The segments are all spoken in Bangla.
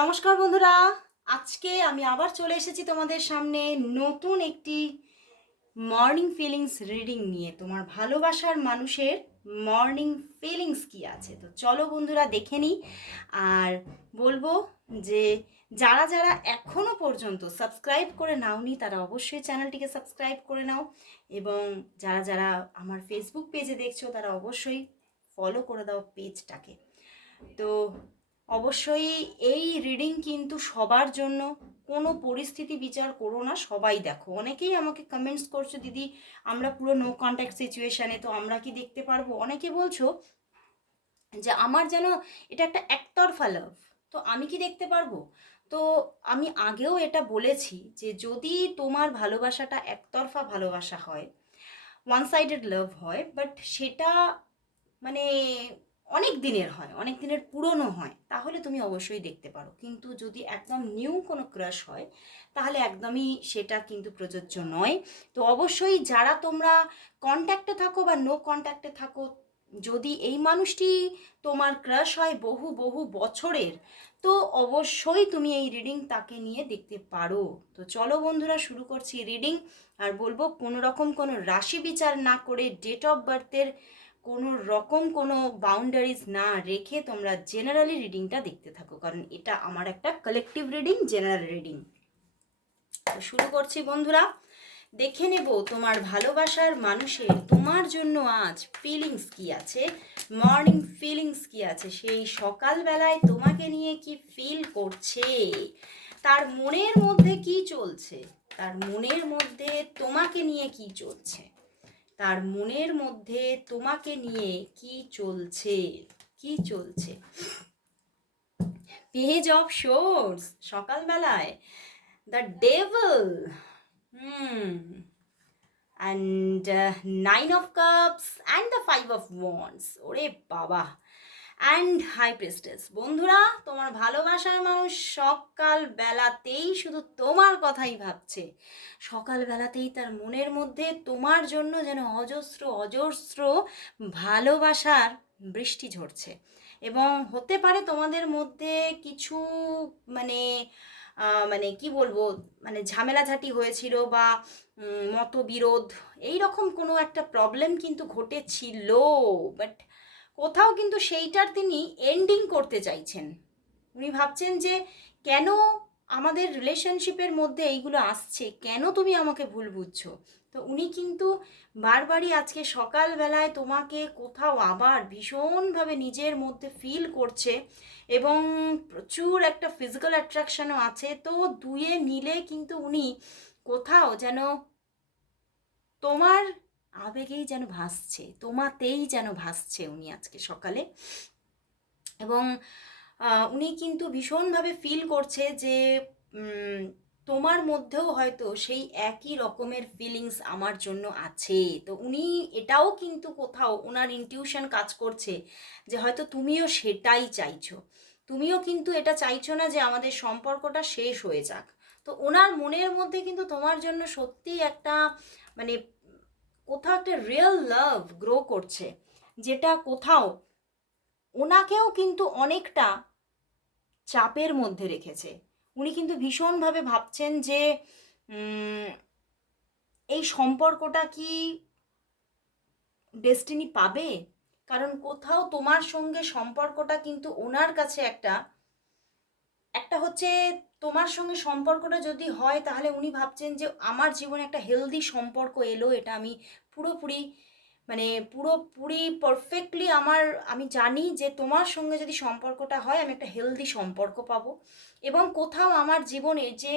নমস্কার বন্ধুরা, আজকে আমি আবার চলে এসেছি তোমাদের সামনে নতুন একটি মর্নিং ফিলিংস রিডিং নিয়ে। তোমার ভালোবাসার মানুষের মর্নিং ফিলিংস কি আছে? তো চলো বন্ধুরা, দেখে নিই। আর বলব যে যারা যারা এখনও পর্যন্ত সাবস্ক্রাইব করে নাওনি, তারা অবশ্যই চ্যানেলটিকে সাবস্ক্রাইব করে নাও এবং যারা যারা আমার ফেসবুক পেজে দেখছ, তারা অবশ্যই ফলো করে দাও পেজটাকে তো অবশ্যই এই রিডিং কিন্তু সবার জন্য কোনো পরিস্থিতি বিচার করো না, সবাই দেখো। অনেকেই আমাকে কমেন্টস করছ, দিদি, আমরা পুরো নো কন্ট্যাক্ট সিচুয়েশানে তো আমরা কি দেখতে পারব? অনেকে বলছো যে, আমার যেন এটা একটা একতরফা লাভ তো আমি কি দেখতে পারব? তো আমি আগেও এটা বলেছি যে, যদি তোমার ভালোবাসাটা একতরফা ভালোবাসা হয় ওয়ান সাইডেড লাভ হয় বাট সেটা মানে অনেক দিনের হয়, অনেক দিনের পুরনো হয়, তাহলে তুমি অবশ্যই দেখতে পারো। কিন্তু যদি একদম নিউ কোনো ক্রাশ হয়, তাহলে একদমই সেটা কিন্তু প্রযোজ্য নয়। তো অবশ্যই যারা তোমরা কন্ট্যাক্টে থাকো বা নো কন্ট্যাক্টে থাকো, যদি এই মানুষটি তোমার ক্রাশ হয় বহু বহু বছরের, তো অবশ্যই তুমি এই রিডিং তাকে নিয়ে দেখতে পারো। তো চলো বন্ধুরা, শুরু করছি রিডিং আর বলব, কোনো রকম কোনো রাশি বিচার না করে ডেট অফ বার্থের কোনো রকম কোনো বাউন্ডারিজ না রেখে তোমরা জেনারেলি রিডিংটা দেখতে থাকো, কারণ এটা আমার একটা কালেকটিভ রিডিং জেনারেল রিডিং শুরু করছি বন্ধুরা। দেখে নেব তোমার ভালোবাসার মানুষের তোমার জন্য আজ ফিলিংস কি আছে মর্নিং ফিলিংস কি আছে, সেই সকালবেলায় তোমাকে নিয়ে কি ফিল করছে, তার মনের মধ্যে কি চলছে, তার মনের মধ্যে তোমাকে নিয়ে কি চলছে। তার মনের মধ্যে তোমাকে নিয়ে কি চলছে? কি চলছে? পেজ অফ শোর্স সকালবেলায়। The devil hmm. And nine of cups and the five of wands ওরে বাবা। অ্যান্ড হাই প্রেস্টেস বন্ধুরা, তোমার ভালোবাসার মানুষ সকাল বেলাতেই শুধু তোমার কথাই ভাবছে। সকাল বেলাতেই তার মনের মধ্যে তোমার জন্য যেন অজস্র অজস্র ভালোবাসার বৃষ্টি ঝরছে। এবং হতে পারে তোমাদের মধ্যে কিছু মানে মানে কি বলব মানে ঝামেলাঝাটি হয়েছিল বা মতবিরোধ এই রকম কোনো একটা প্রবলেম কিন্তু ঘটেছিল। বাট কোথাও কিন্তু সেইটার তিনি এন্ডিং করতে চাইছেন। উনি ভাবছেন যে, কেন আমাদের রিলেশনশিপের মধ্যে এইগুলো আসছে? কেন তুমি আমাকে ভুল বুঝছ? তো উনি কিন্তু বারবারই আজকে সকালবেলায় তোমাকে কোথাও আবার ভীষণভাবে নিজের মধ্যে ফিল করছে এবং প্রচুর একটা ফিজিক্যাল অ্যাট্রাকশনও আছে। তো দুয়ে মিলে কিন্তু উনি কোথাও যেন তোমার আবেগেই যেন ভাসছে, তোমাতেই যেন ভাসছে উনি আজকে সকালে। এবং উনি কিন্তু ভীষণভাবে ফিল করছে যে তোমার মধ্যেও হয়তো সেই একই রকমের ফিলিংস আমার জন্য আছে। তো উনি এটাও কিন্তু কোথাও ওনার ইনটিউশন কাজ করছে যে, হয়তো তুমিও সেটাই চাইছো। তুমিও কিন্তু এটা চাইছো না যে, আমাদের সম্পর্কটা শেষ হয়ে যাক। তো ওনার মনের মধ্যে কিন্তু তোমার জন্য সত্যি একটা মানে কোথাও একটা রিয়েল লাভ গ্রো করছে, যেটা কোথাও ওনাকেও কিন্তু অনেকটা চাপের মধ্যে রেখেছে। উনি কিন্তু ভীষণভাবে ভাবছেন যে এই সম্পর্কটা কি ডেস্টিনি পাবে? কারণ কোথাও তোমার সঙ্গে সম্পর্কটা কিন্তু ওনার কাছে একটা একটা হচ্ছে তোমার সঙ্গে সম্পর্কটা যদি হয়, তাহলে উনি ভাবছেন যে আমার জীবনে একটা হেলদি সম্পর্ক এলো, এটা আমি পুরোপুরি মানে পুরোপুরি পারফেক্টলি আমার, আমি জানি যে তোমার সঙ্গে যদি সম্পর্কটা হয়, আমি একটা হেলদি সম্পর্ক পাবো। এবং কোথাও আমার জীবনে যে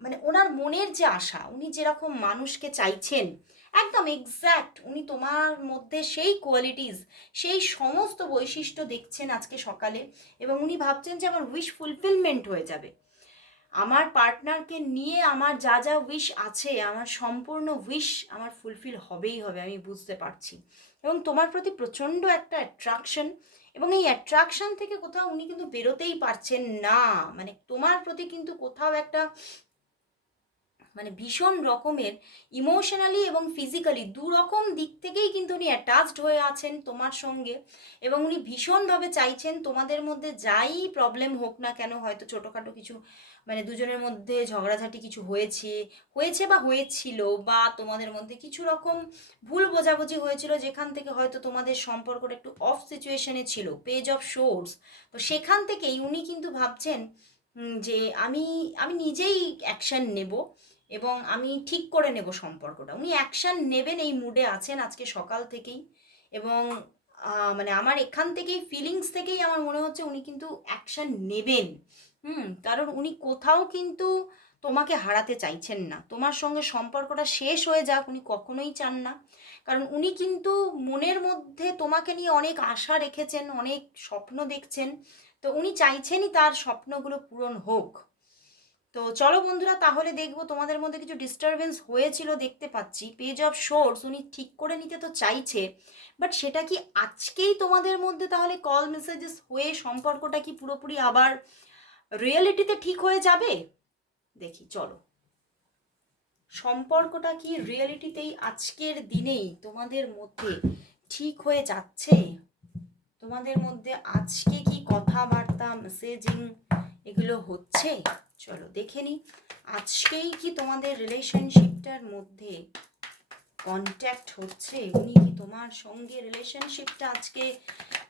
মানে ওনার মনের যে আশা, উনি যেরকম মানুষকে চাইছেন একদম এক্স্যাক্ট উনি তোমার মধ্যে সেই কোয়ালিটিস সেই সমস্ত বৈশিষ্ট্য দেখছেন আজকে সকালে এবং উনি ভাবছেন যে আমার উইশ ফুলফিলমেন্ট হয়ে যাবে। আমার পার্টনারকে নিয়ে আমার যা যা উইশ আছে, আমার সম্পূর্ণ উইশ আমার ফুলফিল হবেই হবে, আমি বুঝতে পারছি। এবং তোমার প্রতি প্রচণ্ড একটা অ্যাট্রাকশন এবং এই অ্যাট্রাকশন থেকে কোথাও উনি কিন্তু বেরোতেই পারছেন না। মানে তোমার প্রতি কিন্তু কোথাও একটা মানে ভীষণ রকমের ইমোশনালি এবং ফিজিক্যালি দু রকম দিক থেকেই কিন্তু উনি অ্যাটাচড হয়ে আছেন তোমার সঙ্গে এবং উনি ভীষণভাবে চাইছেন তোমাদের মধ্যে যাই প্রবলেম হোক না কেন, হয়তো ছোটোখাটো কিছু মানে দুজনের মধ্যে ঝগড়াঝাটি কিছু হয়েছে হয়েছে বা হয়েছিল বা তোমাদের মধ্যে কিছু রকম ভুল বোঝাবুঝি হয়েছিল যেখান থেকে হয়তো তোমাদের সম্পর্কটা একটু অফ সিচুয়েশনে ছিল পেজ অফ শোর্স তো সেখান থেকেই উনি কিন্তু ভাবছেন যে আমি আমি নিজেই অ্যাকশন নেব এবং আমি ঠিক করে নেব সম্পর্কটা। উনি অ্যাকশন নেবেন এই মুডে আছেন আজকে সকাল থেকেই এবং মানে আমার এখান থেকেই ফিলিংস থেকেই আমার মনে হচ্ছে উনি কিন্তু অ্যাকশন নেবেন। হুম, কারণ উনি কোথাও কিন্তু তোমাকে হারাতে চাইছেন না। তোমার সঙ্গে সম্পর্কটা শেষ হয়ে যাক, উনি কখনোই চান না। কারণ উনি কিন্তু মনের মধ্যে তোমাকে নিয়ে অনেক আশা রেখেছেন, অনেক স্বপ্ন দেখছেন। তো উনি চাইছেনই তার স্বপ্নগুলো পূরণ হোক। তো চলো বন্ধুরা, তাহলে দেখব তোমাদের মধ্যে কিছু ডিস্টারবেন্স হয়েছিল দেখতে পাচ্ছি। পেজ অফ শোর্স উনি ঠিক করে নিতে তো চাইছে বাট সেটা কি আজকেই তোমাদের মধ্যে তাহলে কল মেসেজেস হয়ে সম্পর্কটা কি পুরোপুরি আবার রিয়েলিটিতে ঠিক হয়ে যাবে? দেখি, চলো। সম্পর্কটা কি রিয়েলিটিতেই আজকের দিনেই তোমাদের মধ্যে ঠিক হয়ে যাচ্ছে? তোমাদের মধ্যে আজকে কি কথাবার্তা মেসেজিং এগুলো হচ্ছে? চলো দেখে নি আজকেই কি তোমাদের রিলেশনশিপটার মধ্যে কন্ট্যাক্ট হচ্ছে? উনি কি তোমার সঙ্গে রিলেশনশিপটা আজকে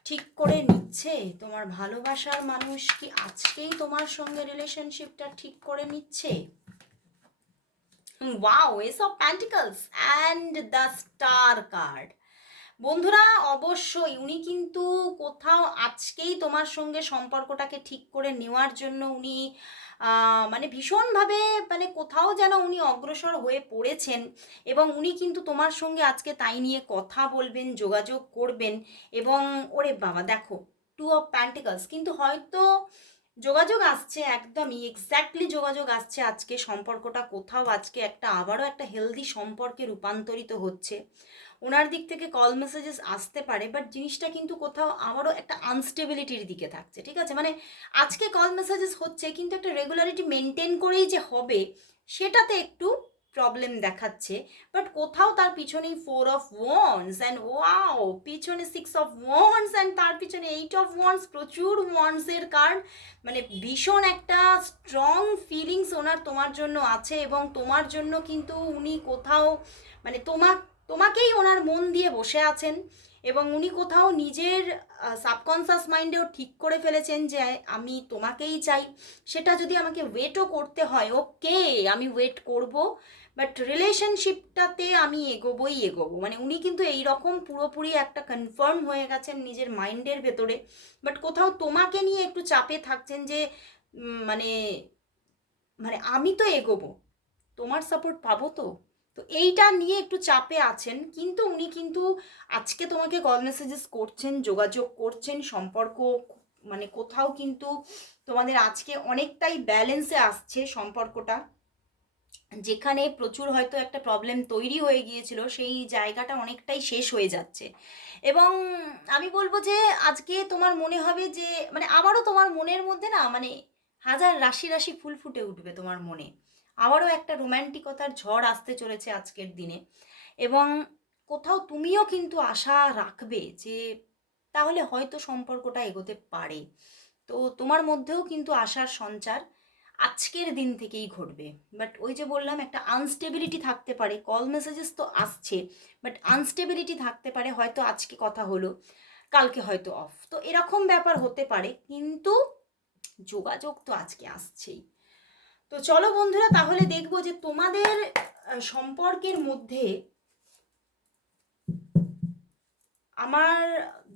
ঠিক করে নিচ্ছে? তোমার ভালোবাসার মানুষ কি আজকেই তোমার সঙ্গে রিলেশনশিপটা ঠিক করে নিচ্ছে? Wow ace of pentacles and the star card বন্ধুরা, অবশ্যই উনি কিন্তু কোথাও আজকেই তোমার সঙ্গে সম্পর্কটাকে ঠিক করে নেওয়ার জন্য উনি মানে ভীষণভাবে মানে কোথাও যেন উনি অগ্রসর হয়ে পড়েছেন এবং উনি কিন্তু তোমার সঙ্গে আজকে তাই নিয়ে কথা বলবেন, যোগাযোগ করবেন এবং ওরে বাবা, দেখো টু অফ প্যান্টিকলস কিন্তু হয়তো যোগাযোগ আসছে একদমই এক্স্যাক্টলি যোগাযোগ আসছে আজকে, সম্পর্কটা কোথাও আজকে একটা আবারও একটা হেলদি সম্পর্কে রূপান্তরিত হচ্ছে। ওনার দিক থেকে কল মেসেজেস আসতে পারে বাট জিনিসটা কিন্তু কোথাও আবারও একটা আনস্টেবিলিটির দিকে থাকছে, ঠিক আছে? মানে আজকে কল মেসেজেস হচ্ছে, কিন্তু একটা রেগুলারিটি মেনটেন করেই যে হবে, সেটাতে একটু প্রবলেম দেখাচ্ছে। বাট কোথাও তার পিছনেই four of wands and wow পিছনে সিক্স অফ ওয়ান্স অ্যান্ড তার পিছনে এইট অফ ওয়ান্স প্রচুর ওয়ান্সের কার্ড মানে ভীষণ একটা স্ট্রং ফিলিংস ওনার তোমার জন্য আছে এবং তোমার জন্য কিন্তু উনি কোথাও মানে তোমা, তোমাকেই ওনার মন দিয়ে বসে আছেন এবং উনি কোথাও নিজের সাবকনসাস মাইন্ডেও ঠিক করে ফেলেছেন যে আমি তোমাকেই চাই। সেটা যদি আমাকে ওয়েটও করতে হয় ওকে আমি ওয়েট করব। বাট রিলেশনশিপটাতে আমি এগোবই এগোবো। মানে উনি কিন্তু এই রকম পুরোপুরি একটা কনফার্ম হয়ে গেছেন নিজের মাইন্ডের ভেতরে। বাট কোথাও তোমাকে নিয়ে একটু চাপে থাকছেন যে মানে মানে আমি তো এগোবো। তোমার সাপোর্ট পাবো তো? তো এইটা নিয়ে একটু চাপে আছেন। কিন্তু উনি কিন্তু আজকে তোমাকে কল মেসেজেস করছেন, যোগাযোগ করছেন, সম্পর্ক মানে কোথাও কিন্তু তোমাদের আজকে অনেকটাই ব্যালেন্সে আসছে সম্পর্কটা। যেখানে প্রচুর হয়তো একটা প্রবলেম তৈরি হয়ে গিয়েছিল, সেই জায়গাটা অনেকটাই শেষ হয়ে যাচ্ছে। এবং আমি বলব যে, আজকে তোমার মনে হবে যে মানে আবারও তোমার মনের মধ্যে না মানে হাজার রাশি রাশি ফুল ফুটে উঠবে তোমার মনে। আবারও একটা রোম্যান্টিকতার ঝড় আসতে চলেছে আজকের দিনে। এবং কোথাও তুমিও কিন্তু আশা রাখবে যে, তাহলে হয়তো সম্পর্কটা এগোতে পারে। তো তোমার মধ্যেও কিন্তু আশার সঞ্চার। আজকের দিন থেকেই ঘটবে। বাট ওই যে বললাম, একটা আনস্টেবিলিটি থাকতে পারে কল মেসেজেস তো আসছে বাট আনস্টেবিলিটি থাকতে পারে, হয়তো আজকে কথা হলো, কালকে হয়তো অফ তো এরকম ব্যাপার হতে পারে, কিন্তু যোগাযোগ তো আজকে আসছেই। তো চলো বন্ধুরা, তাহলে দেখব যে তোমাদের সম্পর্কের মধ্যে আমার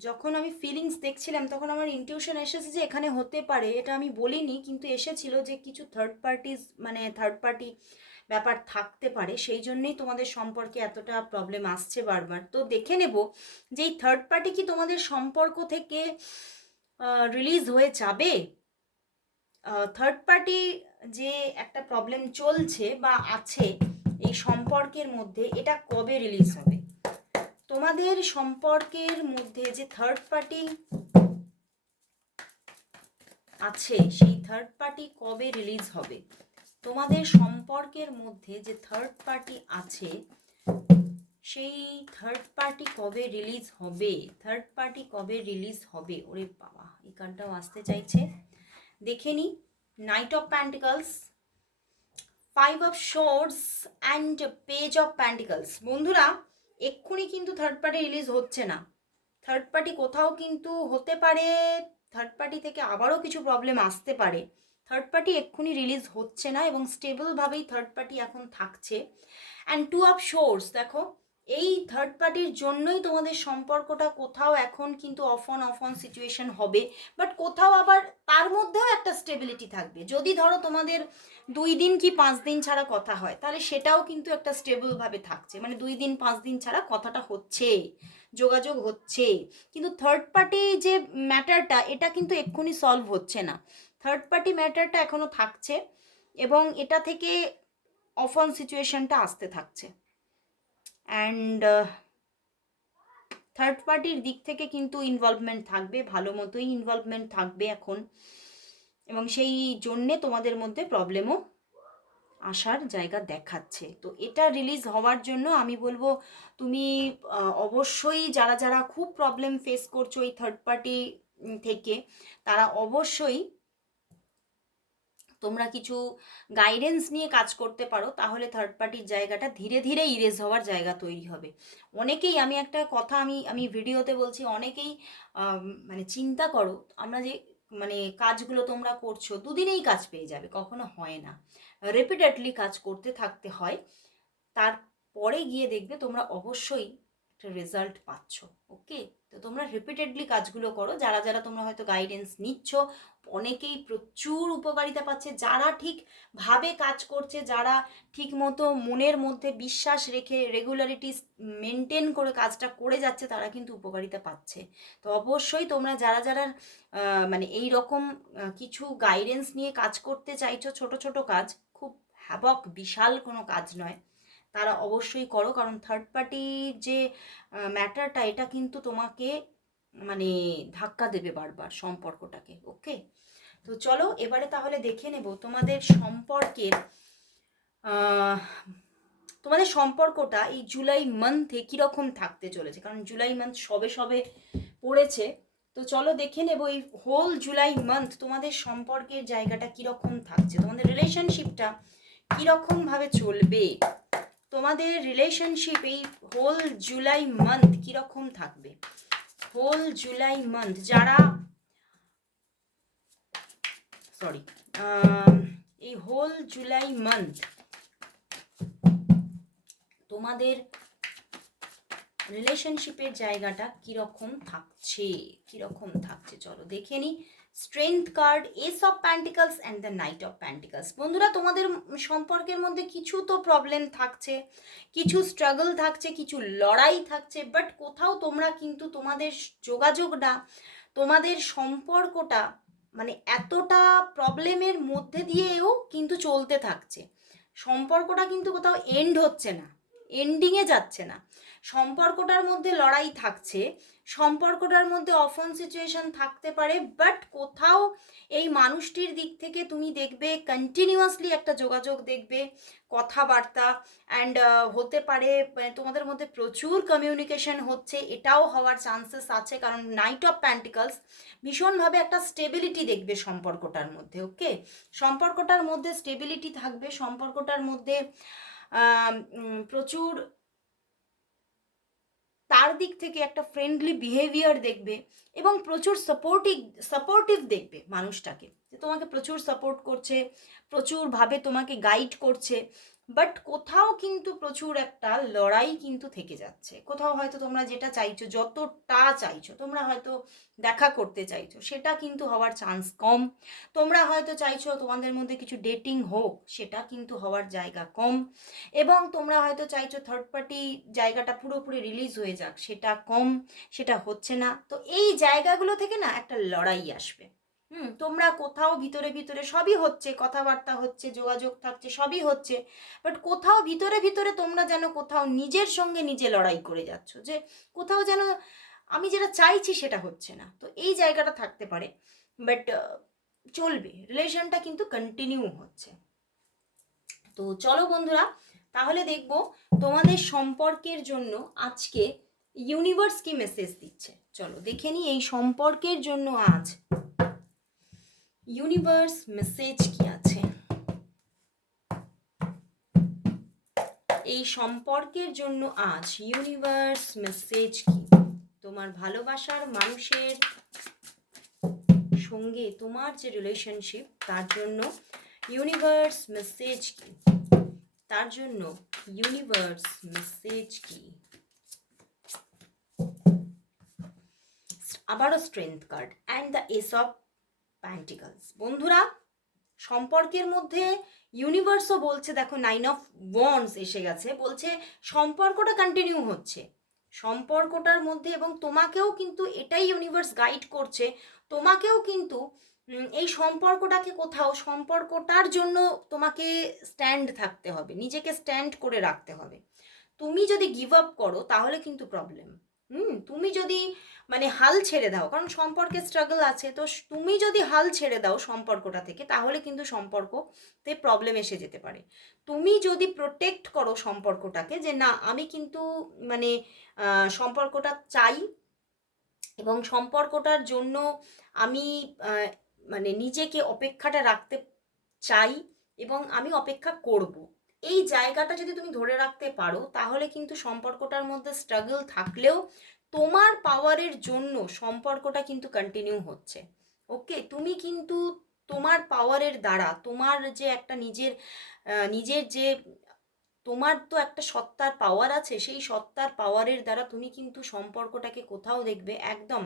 যখন আমি ফিলিংস দেখছিলাম, তখন আমার ইনটিউশন এসেছে যে এখানে হতে পারে। এটা আমি বলিনি, কিন্তু এসেছিল যে কিছু থার্ড পার্টিস মানে থার্ড পার্টি ব্যাপার থাকতে পারে। সেই জন্যই তোমাদের সম্পর্কে এতটা প্রবলেম আসছে বারবার। তো দেখে নেব যে এই থার্ড পার্টি কি তোমাদের সম্পর্ক থেকে রিলিজ হয়ে যাবে? থার্ড পার্টি যে একটা প্রবলেম চলছে বা আছে, এই সম্পর্কের মধ্যে এটা কবে রিলিজ হবে? তোমাদের সম্পর্কের মধ্যে যে থার্ড পার্টি আছে, সেই থার্ড পার্টি কবে রিলিজ হবে? তোমাদের সম্পর্কের মধ্যে যে থার্ড পার্টি আছে, সেই থার্ড পার্টি কবে রিলিজ হবে? থার্ড পার্টি কবে রিলিজ হবে? ওরে বাবা, এই কার্ডটাও আসতে চাইছে। দেখে নি knight of pentacles five of swords and page of pentacles বন্ধুরা এক্ষুনি কিন্তু থার্ড পার্টি রিলিজ হচ্ছে না। থার্ড পার্টি কোথাও কিন্তু হতে পারে থার্ড পার্টি থেকে আবারও কিছু প্রবলেম আসতে পারে। থার্ড পার্টি এক্ষুনি রিলিজ হচ্ছে না এবং স্টেবলভাবেই থার্ড পার্টি এখন থাকছে। অ্যান্ড টু অফ শোর্স দেখো এই থার্ড পার্টির জন্যই তোমাদের সম্পর্কটা কোথাও এখন কিন্তু off on off on situation হবে। বাট কোথাও আবার তার মধ্যেও একটা স্টেবিলিটি থাকবে। যদি ধরো তোমাদের দুই দিন কি পাঁচ দিন ছাড়া কথা হয়, তাহলে সেটাও কিন্তু একটা স্টেবলভাবে থাকছে। মানে দুই দিন, পাঁচ দিন ছাড়া কথাটা হচ্ছে, যোগাযোগ হচ্ছে। কিন্তু থার্ড পার্টি যে ম্যাটারটা এটা কিন্তু এক্ষুনি সলভ হচ্ছে না। থার্ড পার্টি ম্যাটারটা এখনও থাকছে এবং এটা থেকে অফ অন সিচুয়েশনটা আসতে থাকছে। অ্যান্ড থার্ড পার্টির দিক থেকে কিন্তু ইনভলভমেন্ট থাকবে, ভালো মতোই ইনভলভমেন্ট থাকবে এখন। এবং সেই জন্যে তোমাদের মধ্যে প্রবলেমও আসার জায়গা দেখাচ্ছে। তো এটা রিলিজ হওয়ার জন্য আমি বলব, তুমি অবশ্যই যারা যারা খুব প্রবলেম ফেস করছ এই থার্ড পার্টি থেকে, তারা অবশ্যই তোমরা কিছু গাইডেন্স নিয়ে কাজ করতে পারো, তাহলে থার্ড পার্টির জায়গাটা ধীরে ধীরে ইরেজ হওয়ার জায়গা তৈরি হবে। অনেকেই আমি একটা কথা আমি আমি ভিডিওতে বলছি, অনেকেই মানে চিন্তা করো, আমরা যে মানে কাজগুলো তোমরা করছ, দুদিনেই কাজ পেয়ে যাবে, কখনো হয় না। রিপিটেডলি কাজ করতে থাকতে হয়। তারপরে গিয়ে দেখবে তোমরা অবশ্যই একটা রেজাল্ট পাচ্ছ ওকে তো তোমরা রিপিটেডলি কাজগুলো করো। যারা যারা তোমরা হয়তো গাইডেন্স নিচ্ছ, অনেকেই প্রচুর উপকারিতা পাচ্ছে। যারা ঠিক ভাবে কাজ করছে, যারা ঠিক মতো মনের মধ্যে বিশ্বাস রেখে রেগুলারিটি মেনটেন করে কাজটা করে যাচ্ছে, তারা কিন্তু উপকারিতা পাচ্ছে। তো অবশ্যই তোমরা যারা যারা মানে এই রকম কিছু গাইডেন্স নিয়ে কাজ করতে চাইছো, ছোট ছোট কাজ, খুব হ্যাবক বিশাল কোনো কাজ নয়। তারা অবশ্যই করো। কারণ থার্ড পার্টির যে ম্যাটারটা এটা কিন্তু তোমাকে মানে ধাক্কা দেবে বারবার সম্পর্কটাকে ওকে তো চলো এবারে তাহলে দেখে নেব তোমাদের সম্পর্কের তোমাদের সম্পর্কটা এই জুলাই মান্থে কীরকম থাকতে চলেছে? কারণ জুলাই মান্থ সবে সবে পড়েছে। তো চলো দেখে নেব এই হোল জুলাই মান্থ তোমাদের সম্পর্কের জায়গাটা কীরকম থাকছে? তোমাদের রিলেশনশিপটা কীরকমভাবে চলবে? তোমাদের রিলেশনশিপ এই হোল জুলাই মান্থ কীরকম থাকবে? হোল জুলাই মান্থ যারা সরি এই হোল জুলাই মান্থ তোমাদের রিলেশনশিপের জায়গাটা কীরকম থাকছে? কীরকম থাকছে? চলো দেখে নিই strength card, ace of pentacles, and the knight of pentacles. বন্ধুরা, তোমাদের সম্পর্কের মধ্যে কিছু তো প্রবলেম থাকছে, কিছু স্ট্রাগল থাকছে, কিছু লড়াই থাকছে বাট কোথাও তোমরা কিন্তু তোমাদের যোগাযোগটা, তোমাদের সম্পর্কটা মানে এতটা প্রবলেমের মধ্যে দিয়েও কিন্তু চলতে থাকছে। সম্পর্কটা কিন্তু কোথাও এন্ড হচ্ছে না এন্ডিংয়ে যাচ্ছে না। সম্পর্কটার মধ্যে লড়াই থাকছে, সম্পর্কটার মধ্যে অফন সিচুয়েশন থাকতে পারে বাট কোথাও এই মানুষটির দিক থেকে তুমি দেখবে কন্টিনিউয়াসলি একটা যোগাযোগ দেখবে, কথাবার্তা অ্যান্ড হতে পারে মানে তোমাদের মধ্যে প্রচুর কমিউনিকেশন হচ্ছে, এটাও হওয়ার চান্সেস আছে, কারণ নাইট অফ প্যান্টিকলস ভীষণভাবে একটা স্টেবিলিটি দেখবে সম্পর্কটার মধ্যে ওকে সম্পর্কটার মধ্যে স্টেবিলিটি থাকবে, সম্পর্কটার মধ্যে প্রচুর তার দিক থেকে একটা ফ্রেন্ডলি বিহেভিয়ার দেখবে এবং প্রচুর সাপোর্টিভ সাপোর্টিভ দেখবে মানুষটাকে। যে তোমাকে প্রচুর সাপোর্ট করছে, প্রচুরভাবে তোমাকে গাইড করছে। বাট কোথাও কিন্তু প্রচুর একটা লড়াই কিন্তু থেকে যাচ্ছে। কোথাও হয়তো তোমরা যেটা চাইছো, যতটা চাইছো, তোমরা হয়তো দেখা করতে চাইছো, সেটা কিন্তু হওয়ার চান্স কম। তোমরা হয়তো চাইছো তোমাদের মধ্যে কিছু ডেটিং হোক, সেটা কিন্তু হওয়ার জায়গা কম। এবং তোমরা হয়তো চাইছো থার্ড পার্টি জায়গাটা পুরোপুরি রিলিজ হয়ে যাক, সেটা কম, সেটা হচ্ছে না। তো এই জায়গাগুলো থেকে না একটা লড়াই আসবে। হুম, তোমরা কোথাও ভিতরে ভিতরে সবই হচ্ছে, কথাবার্তা হচ্ছে, যোগাযোগ থাকছে, সবই হচ্ছে বাট কোথাও ভিতরে ভিতরে তোমরা যেন কোথাও নিজের সঙ্গে নিজে লড়াই করে যাচ্ছ, যে কোথাও যেন আমি যেটা চাইছি সেটা হচ্ছে না, তো এই জায়গাটা থাকতে পারে বাট চলবে, রিলেশনটা কিন্তু কন্টিনিউ হচ্ছে। তো চলো বন্ধুরা, তাহলে দেখব তোমাদের সম্পর্কের জন্য আজকে ইউনিভার্স কি মেসেজ দিচ্ছে, চলো দেখে নিই এই সম্পর্কের জন্য আজ ইউনিভার্স মেসেজ কি আছে? এই সম্পর্কের জন্য আজ ইউনিভার্স মেসেজ কি? তোমার ভালোবাসার মানুষের সঙ্গে তোমার যে রিলেশনশিপ তার জন্য ইউনিভার্স মেসেজ কি? তার জন্য ইউনিভার্স মেসেজ কি? আবারও strength card and the ace of pentacles বন্ধুরা, সম্পর্কের মধ্যে ইউনিভার্সও বলছে, দেখো নাইন অফ ওয়ান্স এসে গেছে, বলছে সম্পর্কটা কন্টিনিউ হচ্ছে। সম্পর্কটার মধ্যে এবং তোমাকেও কিন্তু এটাই ইউনিভার্স গাইড করছে। তোমাকেও কিন্তু এই সম্পর্কটাকে কোথাও, সম্পর্কটার জন্য তোমাকে স্ট্যান্ড থাকতে হবে, নিজেকে স্ট্যান্ড করে রাখতে হবে। তুমি যদি গিভ আপ করো, তাহলে কিন্তু প্রবলেম হুম, তুমি যদি মানে হাল ছেড়ে দাও, কারণ সম্পর্কে স্ট্রাগল আছে, তো তুমি যদি হাল ছেড়ে দাও সম্পর্কটা থেকে, তাহলে কিন্তু সম্পর্কতে প্রবলেম এসে যেতে পারে। তুমি যদি প্রোটেক্ট করো সম্পর্কটাকে যে না, আমি কিন্তু মানে সম্পর্কটা চাই এবং সম্পর্কটার জন্য আমি মানে নিজেকে অপেক্ষাটা রাখতে চাই এবং আমি অপেক্ষা করব। এই জায়গাটা যদি তুমি ধরে রাখতে পারো, তাহলে কিন্তু সম্পর্কটার মধ্যে স্ট্রাগল থাকলেও তোমার পাওয়ারের জন্য সম্পর্কটা কিন্তু কন্টিনিউ হচ্ছে। ওকে তুমি কিন্তু তোমার পাওয়ারের দ্বারা, তোমার যে একটা নিজের নিজের যে তোমার তো একটা সত্তার পাওয়ার আছে, সেই সত্তার পাওয়ারের দ্বারা তুমি কিন্তু সম্পর্কটাকে কোথাও দেখবে, একদম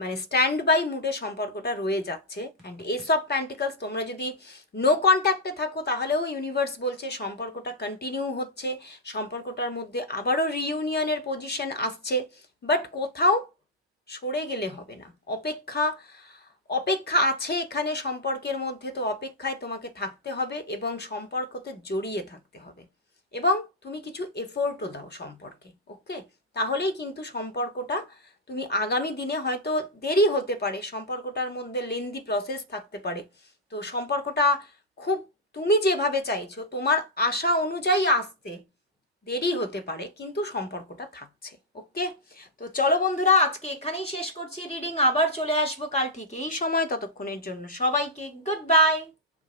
মানে স্ট্যান্ড বাই মুডে সম্পর্কটা রয়ে যাচ্ছে। অ্যান্ড এস অফ প্যান্টিকলস তোমরা যদি নো কন্ট্যাক্টে থাকো, তাহলেও ইউনিভার্স বলছে সম্পর্কটা কন্টিনিউ হচ্ছে, সম্পর্কটার মধ্যে আবারও রিইউনিয়নের পজিশন আসছে। বাট কোথাও সরে গেলে হবে না। অপেক্ষা অপেক্ষা আছে এখানে সম্পর্কের মধ্যে, তো অপেক্ষায় তোমাকে থাকতে হবে এবং সম্পর্কতে জড়িয়ে থাকতে হবে। এবং তুমি কিছু এফোর্টও দাও সম্পর্কে ওকে তাহলেই কিন্তু সম্পর্কটা তুমি আগামী দিনে হয়তো দেরি হতে পারে, সম্পর্কটার মধ্যে লেন্দি প্রসেস থাকতে পারে। তো সম্পর্কটা খুব তুমি যেভাবে চাইছো, তোমার আশা অনুযায়ী আসতে দেরি হতে পারে, কিন্তু সম্পর্কটা থাকছে ওকে তো চলো বন্ধুরা, আজকে এখানেই শেষ করছি রিডিং আবার চলে আসব কাল ঠিক এই সময়, ততক্ষণের জন্য সবাইকে গুড বাই